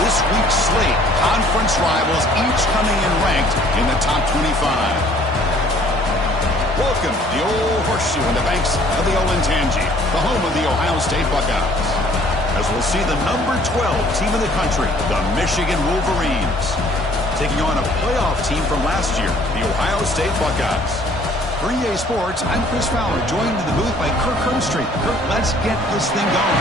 this week's slate, conference rivals each coming in ranked in the top 25. Welcome to the old horseshoe in the banks of the old Ncaa, the home of the Ohio State Buckeyes. As we'll see the number 12 team in the country, the Michigan Wolverines, taking on a playoff team from last year, the Ohio State Buckeyes. For EA Sports, I'm Chris Fowler, joined in the booth by Kirk Herbstreit. Kirk, let's get this thing going.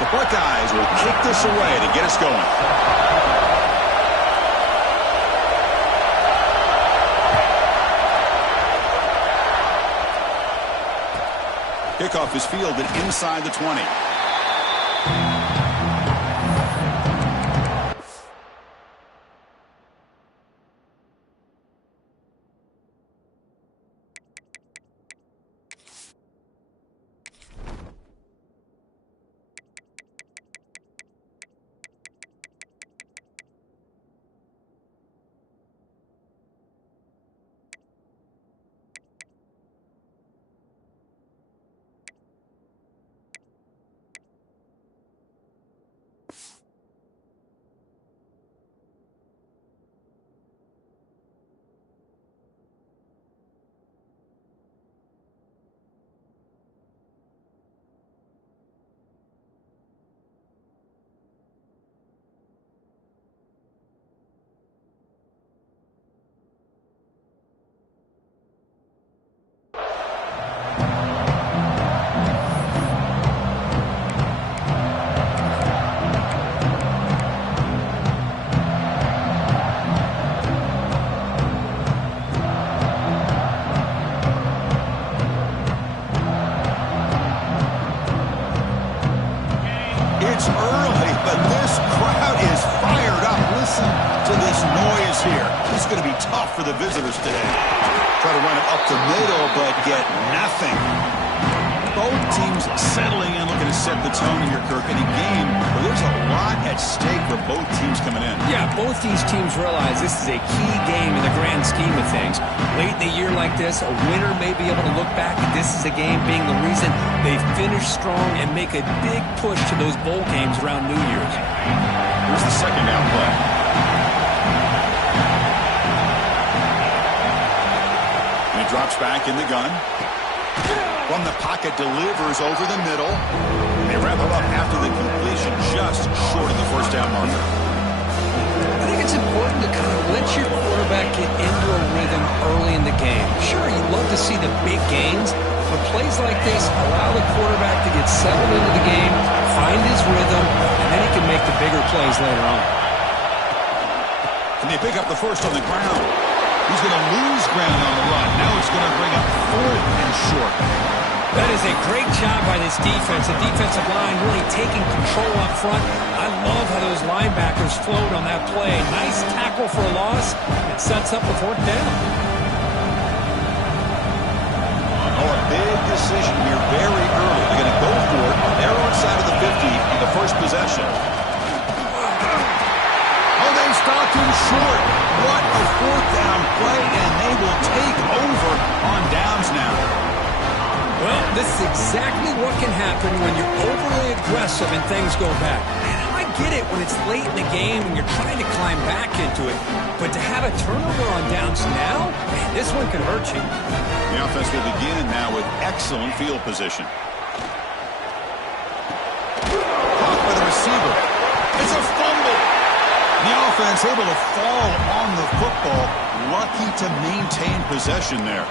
The Buckeyes will kick this away to get us going. Kickoff is fielded inside the 20. It's early, but this crowd is fired up. Listen to this noise here. It's going to be tough for the visitors today. Try to run it up the middle, but get nothing. Both teams settling in, looking to set the tone here, Kirk, in a game where there's a lot at stake for both teams coming in. Yeah, both these teams realize this is a key game in the grand scheme of things. Late in the year like this, a winner may be able to look back at this as a game being the reason they finish strong and make a big push to those bowl games around New Year's. Here's the second down play. And he drops back in the gun. From the pocket, delivers over the middle. They wrap him up after the completion, just short of the first down marker. I think it's important to kind of let your quarterback get into a rhythm early in the game. Sure, you'd love to see the big gains, but plays like this allow the quarterback to get settled into the game, find his rhythm, and then he can make the bigger plays later on. And they pick up the first on the ground. He's going to lose ground on the run. Now it's going to bring up 4th and short. That is a great job by this defense. The defensive line really taking control up front. I love how those linebackers flowed on that play. Nice tackle for a loss. It sets up a 4th down. Oh, a big decision here very early. They're going to go for it. They're outside of the 50 on the first possession. Oh, they stopped him short. What a 4th down play, and they will take over on downs now. Well, this is exactly what can happen when you're overly aggressive and things go bad. Man, I get it when it's late in the game and you're trying to climb back into it. But to have a turnover on downs now, man, this one can hurt you. The offense will begin now with excellent field position. Caught by the receiver. It's a fumble. The offense able to fall on the football. Lucky to maintain possession there.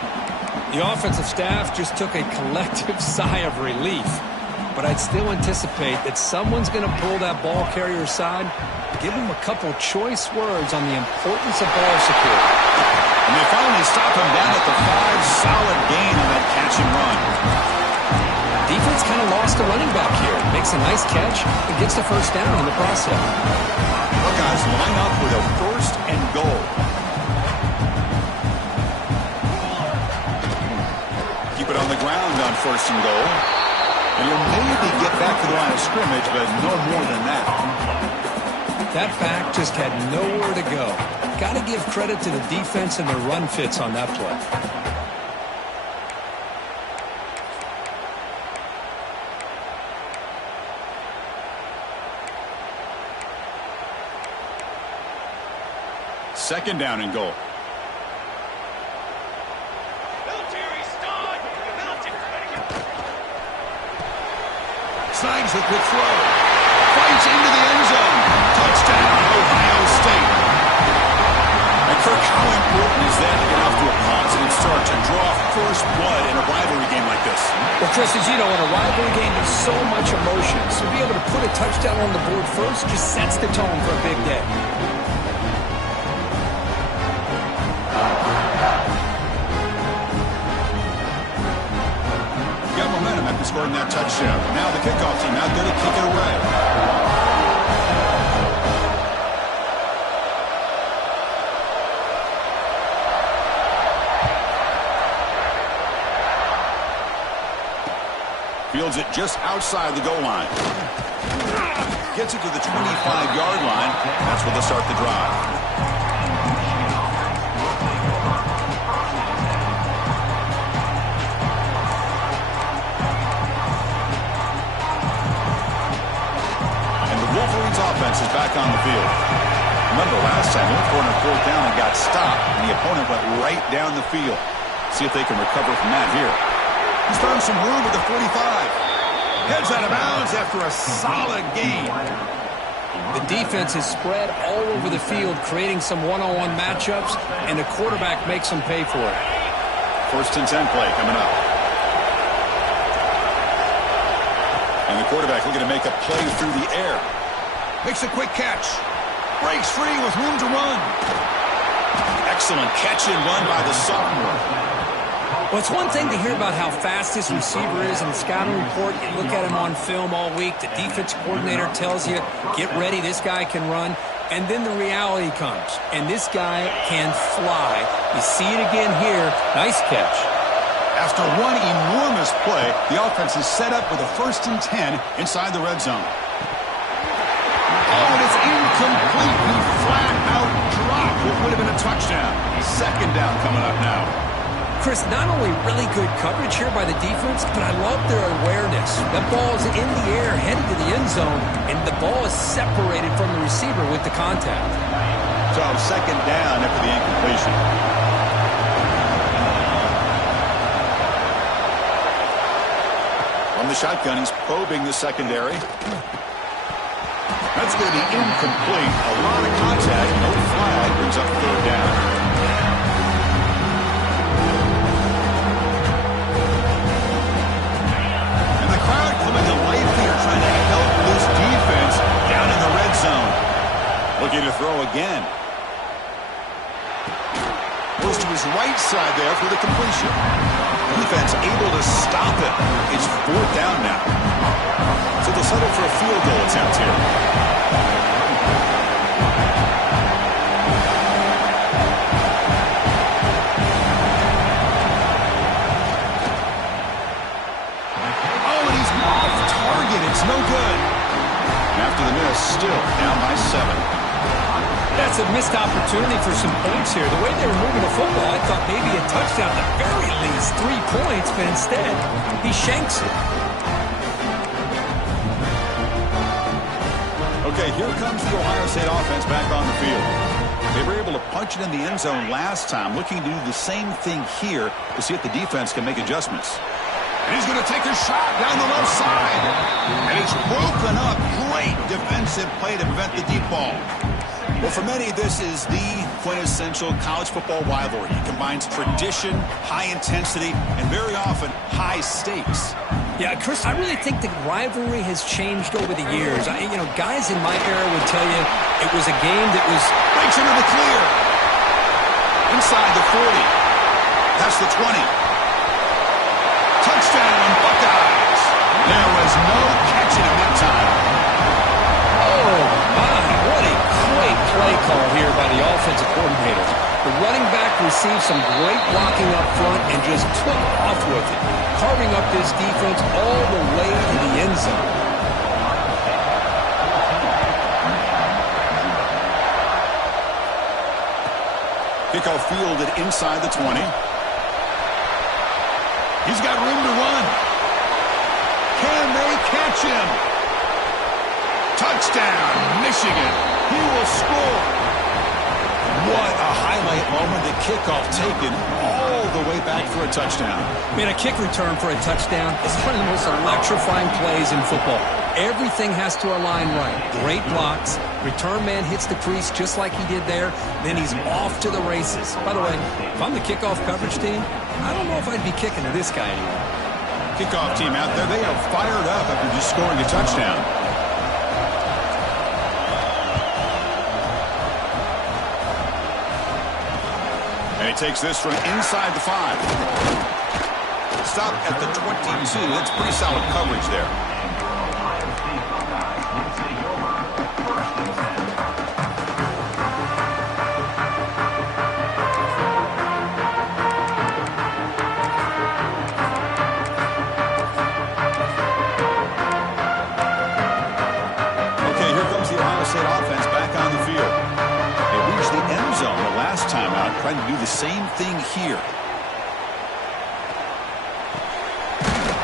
The offensive staff just took a collective sigh of relief. But I'd still anticipate that someone's going to pull that ball carrier aside, give him a couple choice words on the importance of ball security. And they finally stop him down at the 5. Solid gain on that catch and run. Defense defense kind of lost a running back here. Makes a nice catch and gets the first down in the process. Buckeyes line up with a 1st and goal. Keep it on the ground on 1st and goal. And you'll maybe get back to the line of scrimmage, but no more than that. That back just had nowhere to go. Got to give credit to the defense and their run fits on that play. Second down and goal. Snags the quick throw. Fights into the end zone. Touchdown, Ohio State. And Kirk, how important is that to get off to a positive start to draw first blood in a rivalry game like this? Well, Chris, as you know, in a rivalry game, there's so much emotion. So to be able to put a touchdown on the board first just sets the tone for a big day. Momentum after scoring that touchdown. Now the kickoff team out there to kick it away. Fields it just outside the goal line. Gets it to the 25-yard line. That's where they'll start the drive. Wolverines offense is back on the field. Remember last time, they went for it on 4th down and got stopped, and the opponent went right down the field. See if they can recover from that here. He's found some room at the 45. Heads out of bounds after a solid game. The defense is spread all over the field, creating some one-on-one matchups, and the quarterback makes them pay for it. 1st and 10 play coming up. And the quarterback looking to make a play through the air. Makes a quick catch. Breaks free with room to run. Excellent catch and run by the sophomore. Well, it's one thing to hear about how fast this receiver is in the scouting report. You look at him on film all week. The defense coordinator tells you, get ready, this guy can run. And then the reality comes. And this guy can fly. You see it again here. Nice catch. After one enormous play, the offense is set up with a 1st and 10 inside the red zone. Oh, and it's incomplete. He flat out dropped what would have been a touchdown. 2nd down coming up now. Chris, not only really good coverage here by the defense, but I love their awareness. That ball is in the air, headed to the end zone, and the ball is separated from the receiver with the contact. So 2nd down after the incompletion. From the shotgun, he's probing the secondary. That's going to be incomplete. A lot of contact, no flag, brings up 3rd down. And the crowd coming to life here, trying to help this defense down in the red zone. Looking to throw again. Goes to his right side there for the completion. Defense able to stop it. It's 4th down now. So they'll settle for a field goal attempt here. Oh, and he's off target. It's no good. After the miss, still down by 7. That's a missed opportunity for some points here. The way they were moving the football, I thought maybe a touchdown, at the very least 3 points, but instead, he shanks it. Okay, here comes the Ohio State offense back on the field. They were able to punch it in the end zone last time, looking to do the same thing here to see if the defense can make adjustments. And he's going to take a shot down the left side. And it's broken up. Great defensive play to prevent the deep ball. Well, for many, this is the quintessential college football rivalry. It combines tradition, high intensity, and very often high stakes. Yeah, Chris, I really think the rivalry has changed over the years. Guys in my era would tell you it was a game that was... Breaks into the clear. Inside the 40. Past the 20. Touchdown, Buckeyes. has no catching him that time. Oh, my. What a great play call here by the offensive coordinator. The running back received some great blocking up front and just took off with it, carving up this defense all the way to the end zone. Kickoff fielded inside the 20. He's got room to run. Can they catch him? Touchdown, Michigan. He will score. What a highlight moment. The kickoff taken all the way back for a touchdown. Man, a kick return for a touchdown is one of the most electrifying plays in football. Everything has to align right. Great blocks. Return man hits the crease just like he did there. Then he's off to the races. By the way, if I'm the kickoff coverage team, I don't know if I'd be kicking to this guy anymore. Kickoff team out there, they are fired up after just scoring a touchdown. And he takes this from inside the 5. Stop at the 22. That's pretty solid coverage there. Trying to do the same thing here.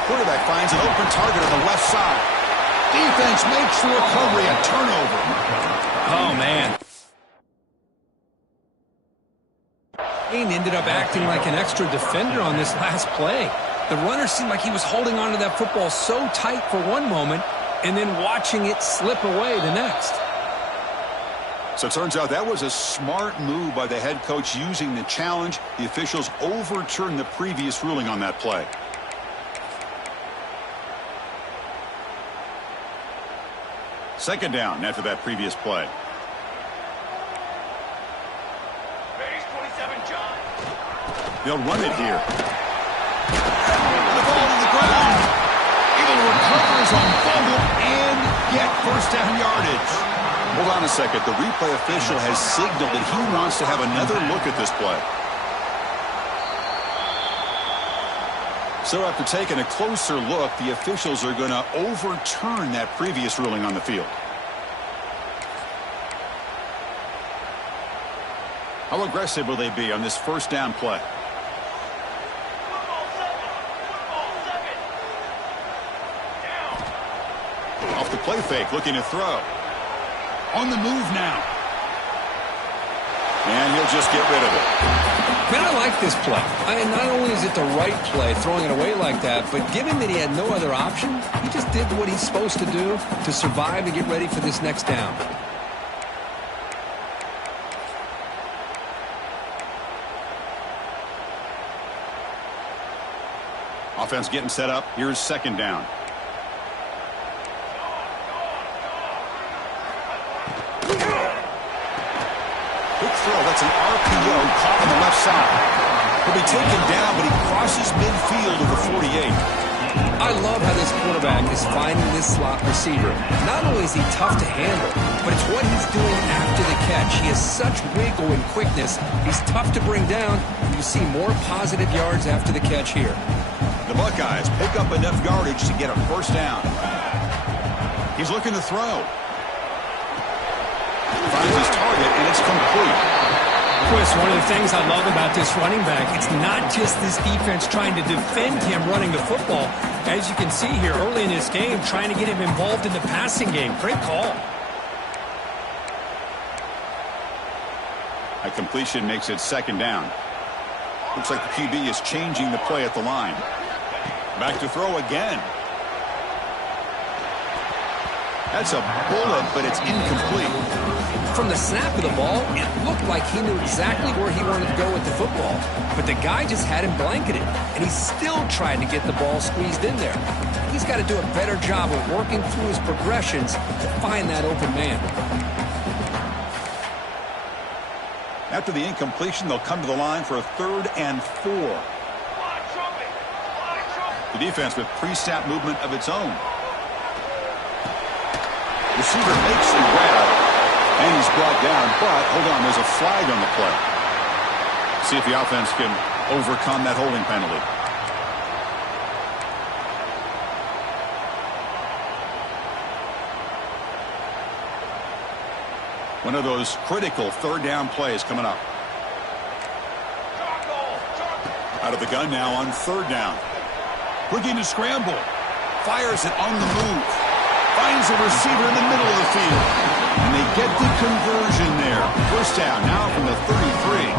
Quarterback finds an open target on the left side. Defense makes the recovery, a turnover. Oh, man. Kane ended up acting like an extra defender on this last play. The runner seemed like he was holding on to that football so tight for one moment and then watching it slip away the next. So it turns out that was a smart move by the head coach using the challenge. The officials overturned the previous ruling on that play. Second down after that previous play. They'll run it here. The ball to the ground. Able to recover his own fumble and get first down yardage. Hold on a second. The replay official has signaled that he wants to have another look at this play. So after taking a closer look, the officials are going to overturn that previous ruling on the field. How aggressive will they be on this first down play? Off the play fake, looking to throw. On the move now. And he'll just get rid of it. Man, I like this play. Not only is it the right play, throwing it away like that, but given that he had no other option, he just did what he's supposed to do to survive and get ready for this next down. Offense getting set up. Here's second down. That's an RPO caught on the left side. He'll be taken down, but he crosses midfield of the 48. I love how this quarterback is finding this slot receiver. Not only is he tough to handle, but it's what he's doing after the catch. He has such wiggle and quickness. He's tough to bring down, and you see more positive yards after the catch here. The Buckeyes pick up enough yardage to get a first down. He's looking to throw. Finds his target, and it's complete. Chris, one of the things I love about this running back, it's not just this defense trying to defend him running the football. As you can see here early in this game, trying to get him involved in the passing game. Great call. A completion makes it second down. Looks like the QB is changing the play at the line. Back to throw again. That's a bullet, but it's incomplete. From the snap of the ball, it looked like he knew exactly where he wanted to go with the football. But the guy just had him blanketed, and he still tried to get the ball squeezed in there. He's got to do a better job of working through his progressions to find that open man. After the incompletion, they'll come to the line for a 3rd and 4. The defense with pre-snap movement of its own. Receiver makes the grab, and he's brought down. But, hold on, there's a flag on the play. See if the offense can overcome that holding penalty. One of those critical third down plays coming up. Out of the gun now on third down. Looking to scramble. Fires it on the move. Finds a receiver in the middle of the field. And they get the conversion there. First down now from the 33.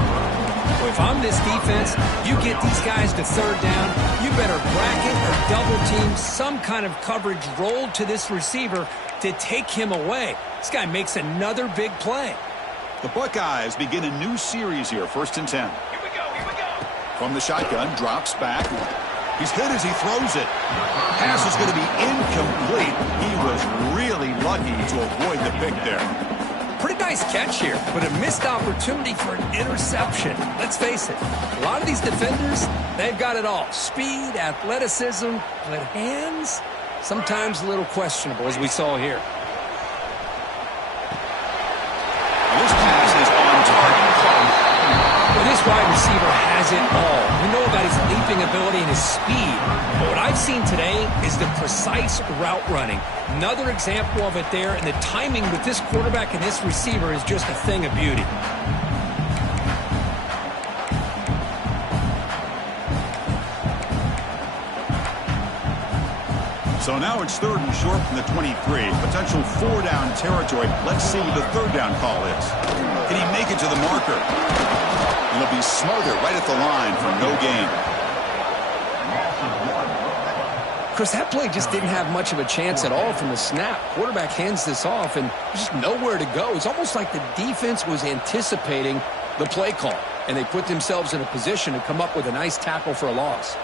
Well, if I'm this defense, you get these guys to third down, you better bracket or double team some kind of coverage rolled to this receiver to take him away. This guy makes another big play. The Buckeyes begin a new series here, 1st and 10. Here we go. From the shotgun, drops back. He's hit as he throws it. Pass is going to be incomplete. He was really lucky to avoid the pick there. Pretty nice catch here, but a missed opportunity for an interception. Let's face it, a lot of these defenders, they've got it all. Speed, athleticism, but hands, sometimes a little questionable, as we saw here. This pass is on target. Well, this wide receiver has it all. We know about his leaping ability and his speed. But what I've seen today is the precise route running. Another example of it there, and the timing with this quarterback and this receiver is just a thing of beauty. So now it's 3rd and short from the 23. Potential 4-down territory. Let's see what the 3rd down call is. Can he make it to the marker? And he'll be smothered right at the line for no gain. Chris, that play just didn't have much of a chance at all from the snap. Quarterback hands this off, and there's just nowhere to go. It's almost like the defense was anticipating the play call, and they put themselves in a position to come up with a nice tackle for a loss.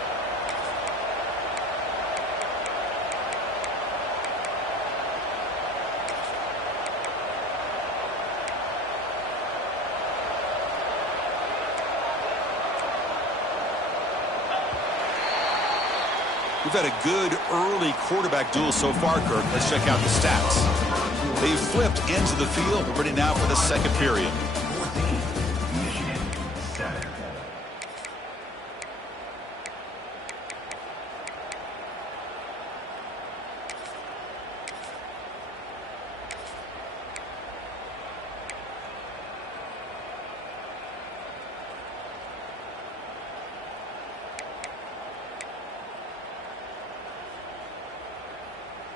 We've had a good early quarterback duel so far, Kirk. Let's check out the stats. They've flipped into the field. We're ready now for the second period.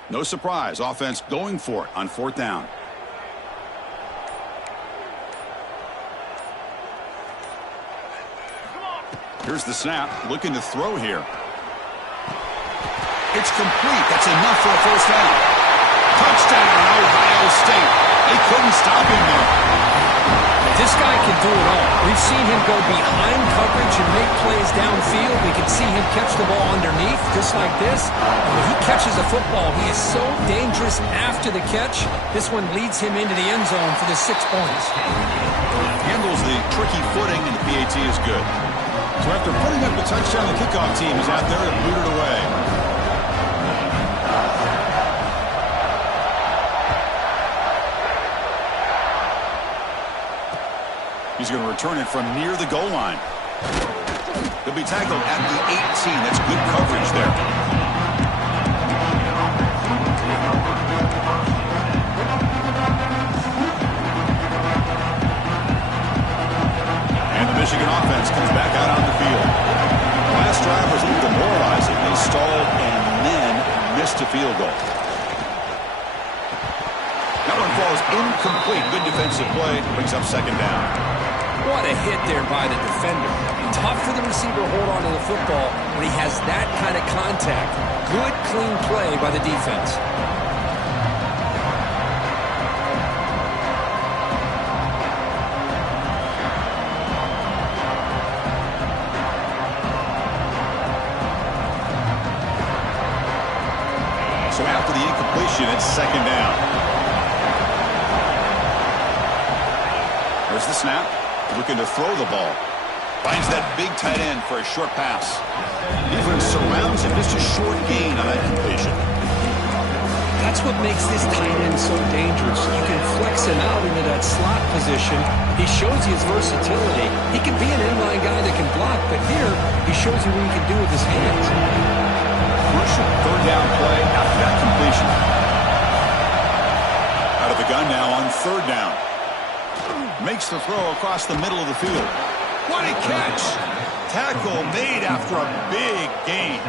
No surprise, offense going for it on 4th down. Here's the snap, looking to throw here. It's complete. That's enough for a first down. Touchdown, Ohio State. They couldn't stop him there. This guy can do it all. We've seen him go behind coverage and make plays downfield. We can see him catch the ball underneath, just like this. And when he catches a football, he is so dangerous after the catch. This one leads him into the end zone for the 6 points. Handles the tricky footing, and the PAT is good. So after putting up the touchdown, the kickoff team is out there to boot it away. He's going to return it from near the goal line. He'll be tackled at the 18. That's good coverage there. And the Michigan offense comes back out on the field. Last drive was a little demoralizing. They stalled and then missed a field goal. That one falls incomplete. Good defensive play. Brings up 2nd down. What a hit there by the defender. Tough for the receiver to hold on to the football when he has that kind of contact. Good, clean play by the defense. So after the incompletion, it's 2nd down. There's the snap. Looking to throw the ball. Finds that big tight end for a short pass. Defense surrounds him. Just a short gain on that completion. That's what makes this tight end so dangerous. You can flex him out into that slot position. He shows you his versatility. He can be an inline guy that can block, but here he shows you what he can do with his hands. Crucial third down play after that completion. Out of the gun now on third down. Makes the throw across the middle of the field. What a catch! Tackle made after a big gain.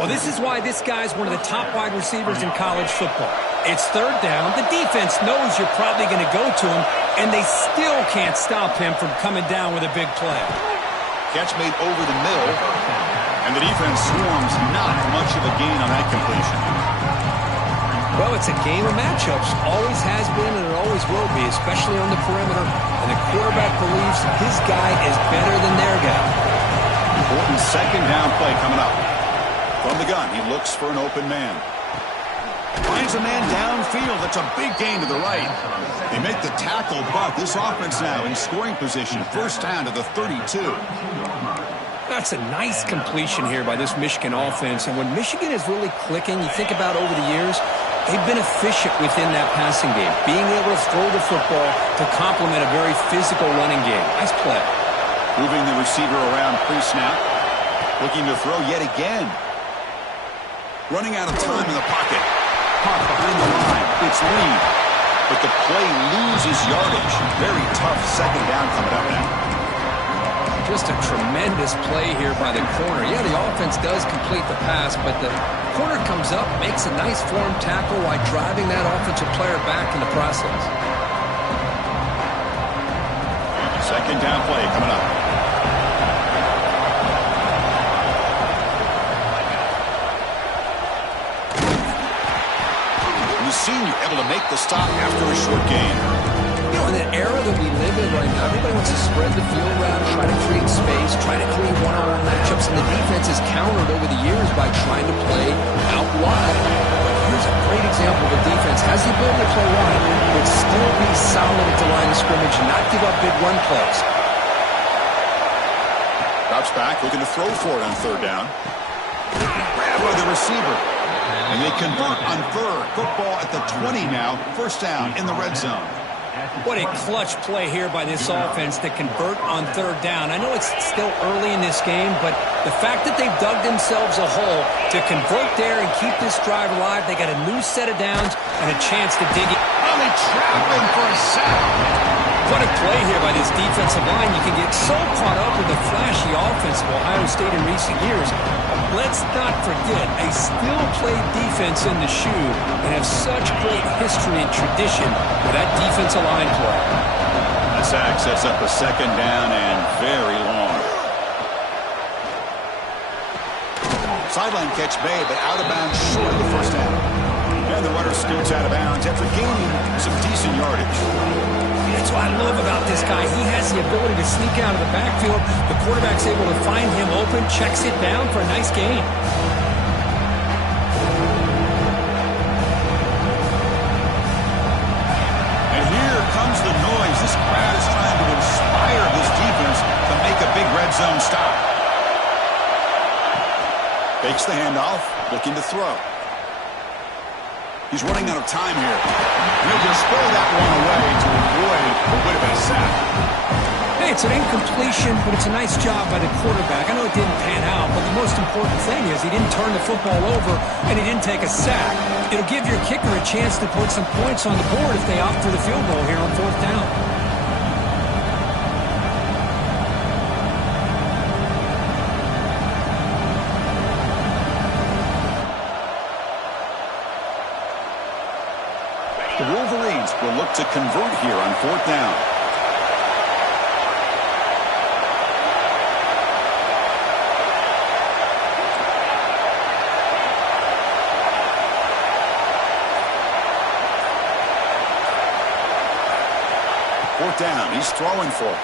Well, this is why this guy's one of the top wide receivers in college football. It's third down. The defense knows you're probably going to go to him, and they still can't stop him from coming down with a big play. Catch made over the middle, and the defense swarms. Not much of a gain on that completion. Well, it's a game of matchups. Always has been, and it always will be, especially on the perimeter. And the quarterback believes his guy is better than their guy. Important second down play coming up. From the gun, he looks for an open man. Finds a man downfield. That's a big gain to the right. They make the tackle, but this offense now in scoring position. First down to the 32. That's a nice completion here by this Michigan offense. And when Michigan is really clicking, you think about over the years, they've been efficient within that passing game, being able to throw the football to complement a very physical running game. Nice play. Moving the receiver around pre-snap. Looking to throw yet again. Running out of time in the pocket. Caught behind the line. It's lead. But the play loses yardage. Very tough second down coming up now. Just a tremendous play here by the corner. Yeah, the offense does complete the pass, but the corner comes up, makes a nice form tackle while driving that offensive player back in the process. Second down play coming up. Senior able to make the stop after a short gain. You know, in the era that we live in right now, everybody wants to spread the field around, try to create space, try to create one-on-one matchups, and the defense is countered over the years by trying to play out wide. But here's a great example of a defense has the ability to play wide, but still be solid at the line of scrimmage and not give up big run plays. Drops back, looking to throw for it on third down. Grab by the receiver. And they convert on third. Football at the 20 now. First down in the red zone. What a clutch play here by this offense to convert on third down. I know it's still early in this game, but the fact that they've dug themselves a hole to convert there and keep this drive alive, they got a new set of downs and a chance to dig it. Oh, they trap him for a sack. What a play here by this defensive line. You can get so caught up with the flashy offense of Ohio State in recent years. Let's not forget, a still-played defense in the shoe and have such great history and tradition with that defensive line play. The sack sets up a second down and very long. Sideline catch made, but out of bounds short of the first down. And the runner scoots out of bounds after gaining some decent yardage. That's what I love about this guy. He has the ability to sneak out of the backfield. The quarterback's able to find him open, checks it down for a nice gain. And here comes the noise. This crowd is trying to inspire this defense to make a big red zone stop. Fakes the handoff, looking to throw. He's running out of time here. He'll just throw that one away to avoid what would have been a sack. Hey, it's an incompletion, but it's a nice job by the quarterback. I know it didn't pan out, but the most important thing is he didn't turn the football over and he didn't take a sack. It'll give your kicker a chance to put some points on the board if they opt for the field goal here on fourth down. The Wolverines will look to convert here on fourth down. Fourth down, he's throwing for it.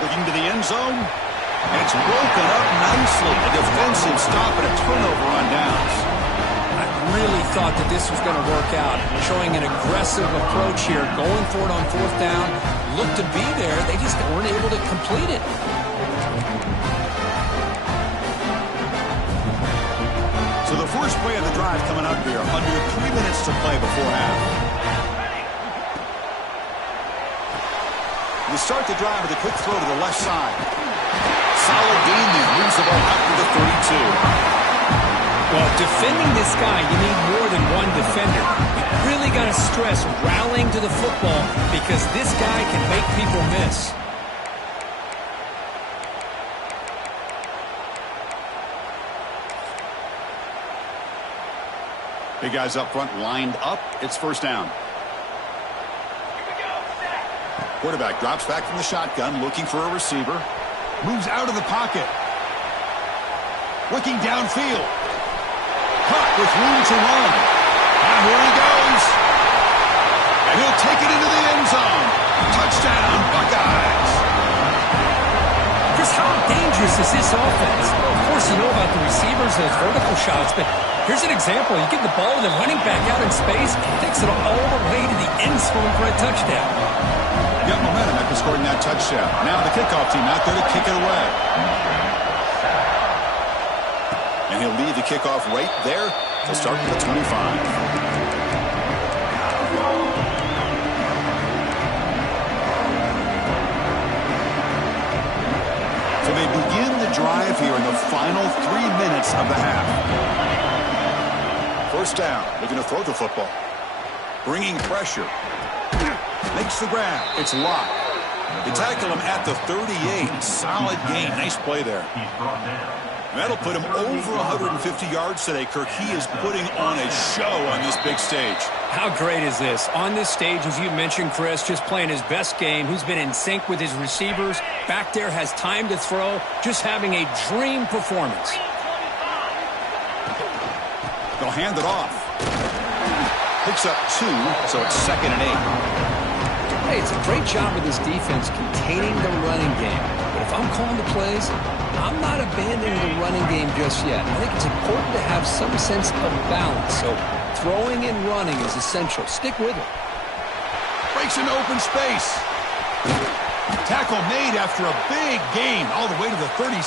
Looking to the end zone, and it's broken up nicely. A defensive stop and a turnover on downs. Really thought that this was going to work out, showing an aggressive approach here, going for it on fourth down, looked to be there, they just weren't able to complete it. So the first play of the drive coming up here. Under 3 minutes to play before half. We start the drive with a quick throw to the left side. Solid gain there. Moves the ball up to the 32. Well, defending this guy, you need more than one defender. You really got to stress rallying to the football because this guy can make people miss. Big guys up front lined up. It's first down. Quarterback drops back from the shotgun, looking for a receiver. Moves out of the pocket. Looking downfield. Caught with room to run. And here he goes. And he'll take it into the end zone. Touchdown, Buckeyes. Chris, how dangerous is this offense? Well, of course, you know about the receivers, those vertical shots, but here's an example. You give the ball to the running back out in space, takes it all the way to the end zone for a touchdown. Got momentum after scoring that touchdown. Now the kickoff team out there to kick it away. And he'll lead the kickoff right there to start with the 25. So they begin the drive here in the final 3 minutes of the half. First down. Looking to throw the football. Bringing pressure. Makes the grab. It's locked. They tackle him at the 38. Solid gain. Nice play there. That'll put him over 150 yards today, Kirk. He is putting on a show on this big stage. How great is this? On this stage, as you mentioned, Chris, just playing his best game. He's been in sync with his receivers. Back there, has time to throw. Just having a dream performance. They'll hand it off. Picks up 2, so it's 2nd and 8. Hey, it's a great job of this defense containing the running game. But if I'm calling the plays, I'm not abandoning the running game just yet. I think it's important to have some sense of balance. So throwing and running is essential. Stick with it. Breaks into open space. Tackle made after a big gain all the way to the 36.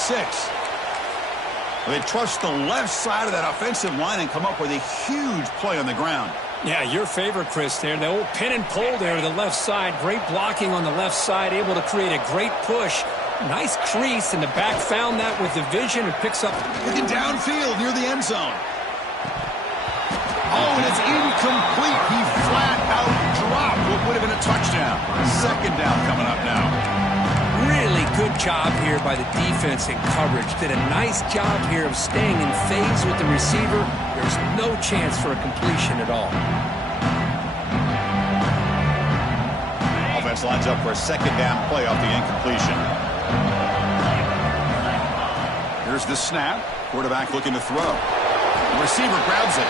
They trust the left side of that offensive line and come up with a huge play on the ground. Yeah, your favorite, Chris, there. The old pin and pull there to the left side. Great blocking on the left side, able to create a great push. Nice crease, and the back found that with the vision and picks up. Looking downfield near the end zone. Oh, and it's incomplete. He flat out dropped what would have been a touchdown. 2nd down coming up now. Really good job here by the defense in coverage. Did a nice job here of staying in phase with the receiver. There's no chance for a completion at all. Offense lines up for a 2nd down play off the incompletion. Here's the snap. Quarterback looking to throw. The receiver grabs it.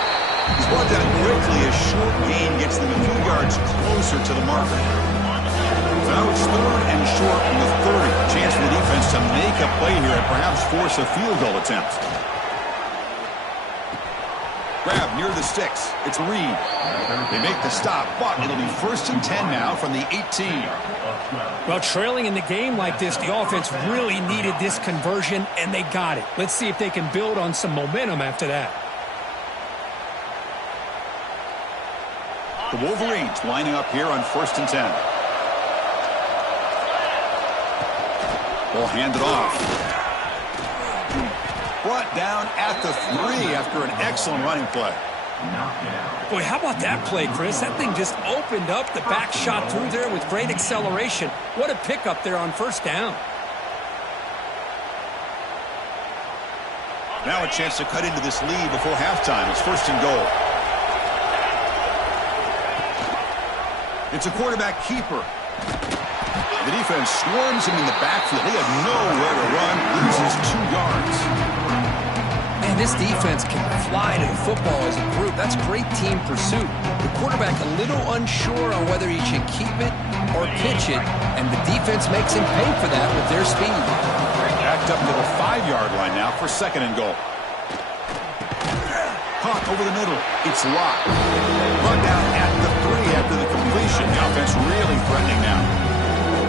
He's brought down quickly. A short gain gets them a few yards closer to the marker. Now it's 3rd and short from the 30. Chance for the defense to make a play here and perhaps force a field goal attempt. Grab near the sticks. It's Reed. They make the stop, but it'll be 1st and 10 now from the 18. Well, trailing in the game like this, the offense really needed this conversion, and they got it. Let's see if they can build on some momentum after that. The Wolverines lining up here on 1st and 10. Ball handed off. Brought down at the 3 after an excellent running play. Boy, how about that play, Chris? That thing just opened up. The back shot through there with great acceleration. What a pickup there on 1st down. Now a chance to cut into this lead before halftime. It's 1st and goal. It's a quarterback keeper. The defense swarms him in the backfield. He had nowhere to run. Loses 2 yards. Man, this defense can fly to the football as a group. That's great team pursuit. The quarterback a little unsure on whether he should keep it or pitch it, and the defense makes him pay for that with their speed. Backed up to the 5-yard line now for 2nd and goal. Caught over the middle. It's locked. Run down at the 3 after the completion. The offense really threatening now.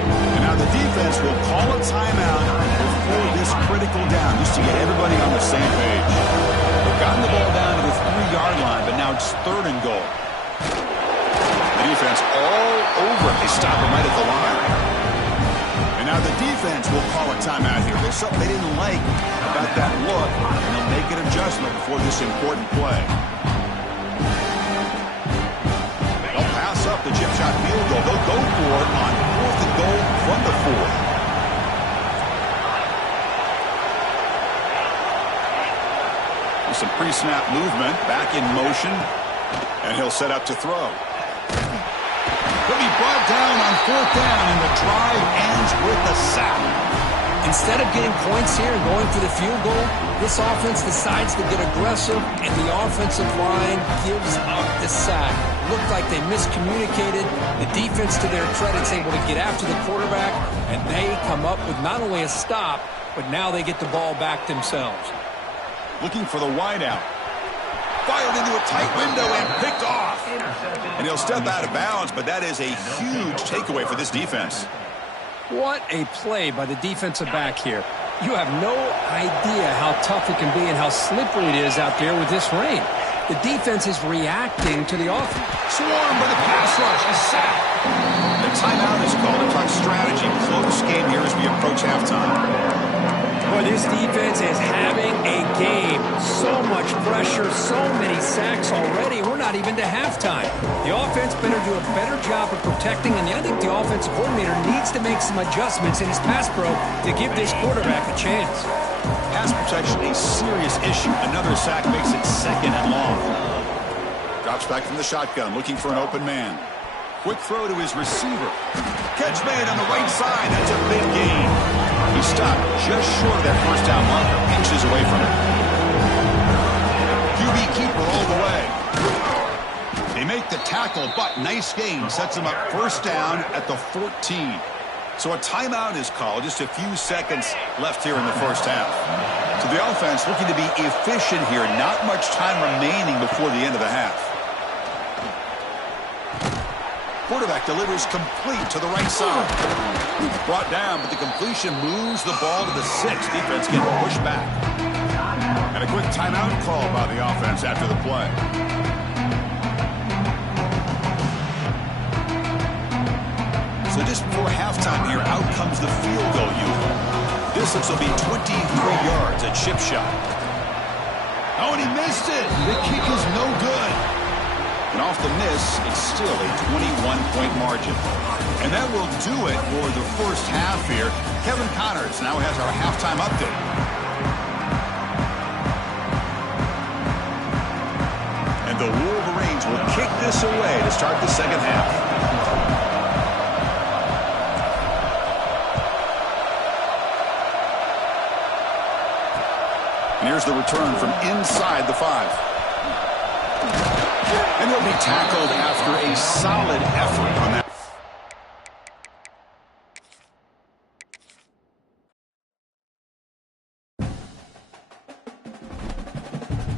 And now the defense will call a timeout before this critical down just to get everybody on the same page. They've gotten the ball down to the starts 3rd and goal. The defense all over it. They stop him right at the line. And now the defense will call a timeout here. There's something they didn't like about that look, and they'll make an adjustment before this important play. They'll pass up the chip shot field goal. They'll go for it on 4th and goal from the 4. Some pre-snap movement, back in motion, and he'll set up to throw. He'll be brought down on 4th down, and the drive ends with a sack. Instead of getting points here and going for the field goal, this offense decides to get aggressive, and the offensive line gives up the sack. Looked like they miscommunicated. The defense, to their credit, is able to get after the quarterback, and they come up with not only a stop, but now they get the ball back themselves. Looking for the wideout. Fired into a tight window and picked off. And he'll step out of bounds, but that is a huge takeaway for this defense. What a play by the defensive back here. You have no idea how tough it can be and how slippery it is out there with this rain. The defense is reacting to the offense. Swarmed by the pass rush. A sack. The timeout is called to talk strategy. Close game here as we approach halftime. Boy, this defense is having a game. So much pressure, so many sacks already. We're not even to halftime. The offense better do a better job of protecting, and I think the offensive coordinator needs to make some adjustments in his pass pro to give this quarterback a chance. Pass protection, a serious issue. Another sack makes it 2nd and long. Drops back from the shotgun, looking for an open man. Quick throw to his receiver. Catch made on the right side. That's a big gain. He stopped just short of that 1st down marker, inches away from it. QB keeper all the way. They make the tackle, but nice gain. Sets him up 1st down at the 14. So a timeout is called. Just a few seconds left here in the 1st half. So the offense looking to be efficient here. Not much time remaining before the end of the half. Quarterback delivers complete to the right side. Brought down, but the completion moves the ball to the 6. Defense getting pushed back. And a quick timeout call by the offense after the play. So just before halftime here, out comes the field goal unit. Distance will be 23 yards, a chip shot. Oh, and he missed it. The kick is no good. And off the miss, it's still a 21-point margin. And that will do it for the 1st half here. Kevin Connors now has our halftime update. And the Wolverines will kick this away to start the 2nd half. And here's the return from inside the 5. And he'll be tackled after a solid effort on that.